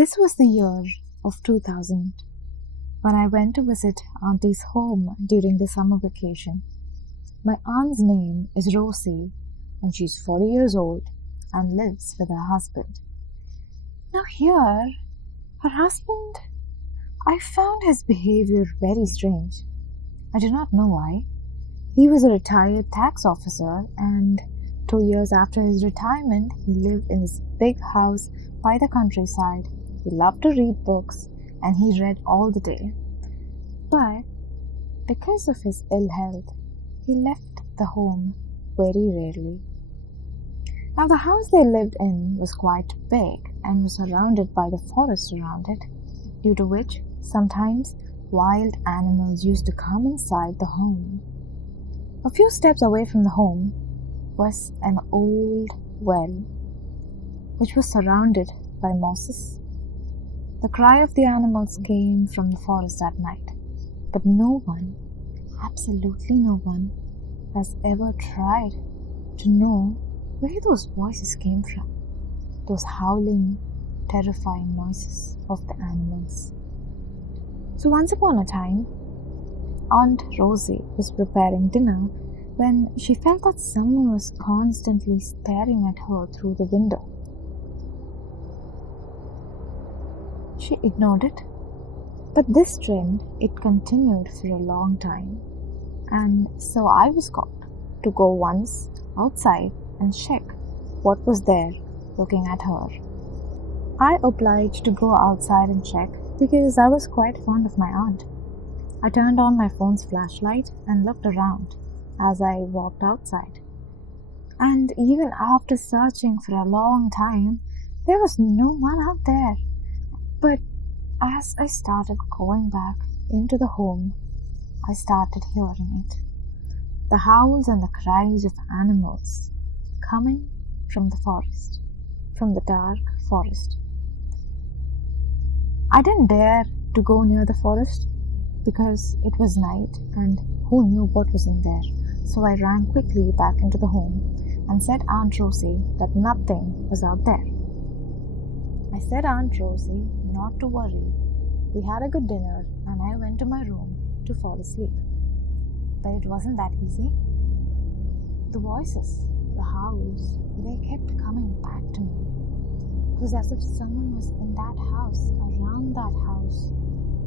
This was the year of 2000 when I went to visit Auntie's home during the summer vacation. My aunt's name is Rosie and she's 40 years old and lives with her husband. Now here, her husband, I found his behavior very strange. I do not know why. He was a retired tax officer and 2 years after his retirement, he lived in this big house by the countryside. He loved to read books and he read all the day. But because of his ill health, he left the home very rarely. Now the house they lived in was quite big and was surrounded by the forest around it, due to which sometimes wild animals used to come inside the home. A few steps away from the home was an old well, which was surrounded by mosses. The cry of the animals came from the forest at night, but no one, absolutely no one, has ever tried to know where those voices came from, those howling, terrifying noises of the animals. So once upon a time, Aunt Rosie was preparing dinner when she felt that someone was constantly staring at her through the window. She ignored it, but this trend, it continued for a long time, and so I was called to go once outside and check what was there looking at her. I obliged to go outside and check because I was quite fond of my aunt. I turned on my phone's flashlight and looked around as I walked outside. And even after searching for a long time, there was no one out there. But as I started going back into the home, I started hearing it. The howls and the cries of animals coming from the forest, from the dark forest. I didn't dare to go near the forest because it was night and who knew what was in there. So I ran quickly back into the home and said Aunt Rosie that nothing was out there. I said Aunt Rosie not to worry. We had a good dinner and I went to my room to fall asleep. But it wasn't that easy. The voices, the howls, they kept coming back to me. It was as if someone was in that house, around that house,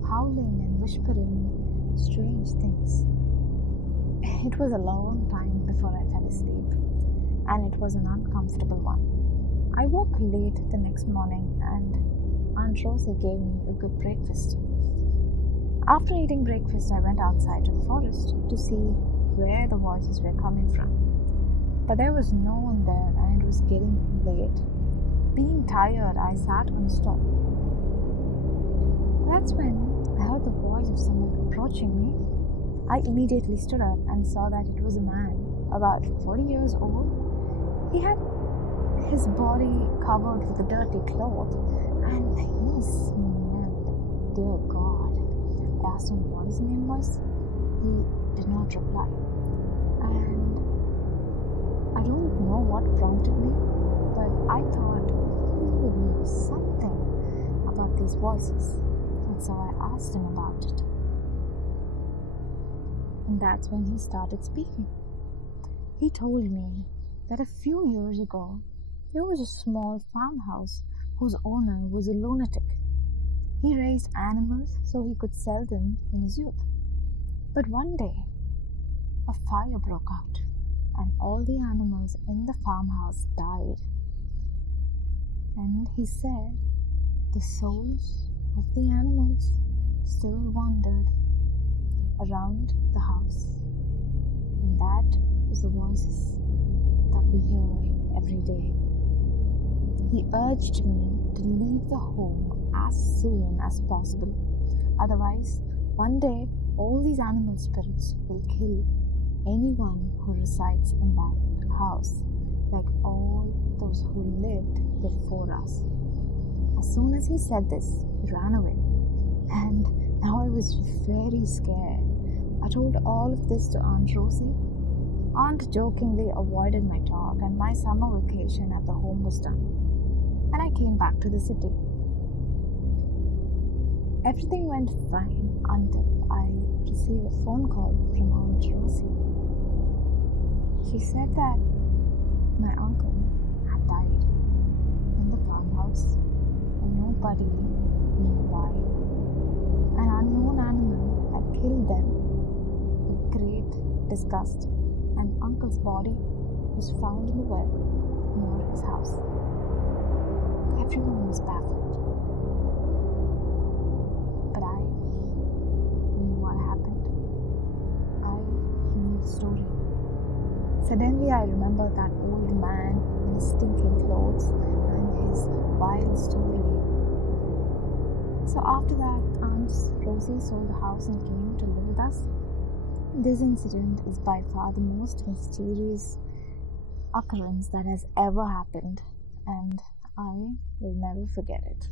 howling and whispering strange things. It was a long time before I fell asleep, and it was an uncomfortable one. I woke late the next morning and Aunt Rosie gave me a good breakfast. After eating breakfast, I went outside to the forest to see where the voices were coming from. But there was no one there and it was getting late. Being tired, I sat on a stone. That's when I heard the voice of someone approaching me. I immediately stood up and saw that it was a man about 40 years old. He had his body covered with a dirty cloth and he smelled, dear God. I asked him what his name was. He did not reply. And I don't know what prompted me, but I thought he would know something about these voices. And so I asked him about it. And that's when he started speaking. He told me that a few years ago, there was a small farmhouse whose owner was a lunatic. He raised animals so he could sell them in his youth. But one day, a fire broke out and all the animals in the farmhouse died. And he said the souls of the animals still wandered around the house. And that was the voices that we hear every day. He urged me to leave the home as soon as possible. Otherwise, one day, all these animal spirits will kill anyone who resides in that house, like all those who lived before us. As soon as he said this, he ran away. And now I was very scared. I told all of this to Aunt Rosie. Aunt jokingly avoided my talk and my summer vacation at the home was done. And I came back to the city. Everything went fine until I received a phone call from Aunt Rosie. She said that my uncle had died in the farmhouse and nobody knew why. An unknown animal had killed them with great disgust, and uncle's body was found in the well near his house. Everyone was baffled, but I knew what happened. I knew the story. Suddenly I remembered that old man in his stinking clothes and his wild story. So after that, Aunt Rosie sold the house and came to live with us. This incident is by far the most mysterious occurrence that has ever happened, and I will never forget it.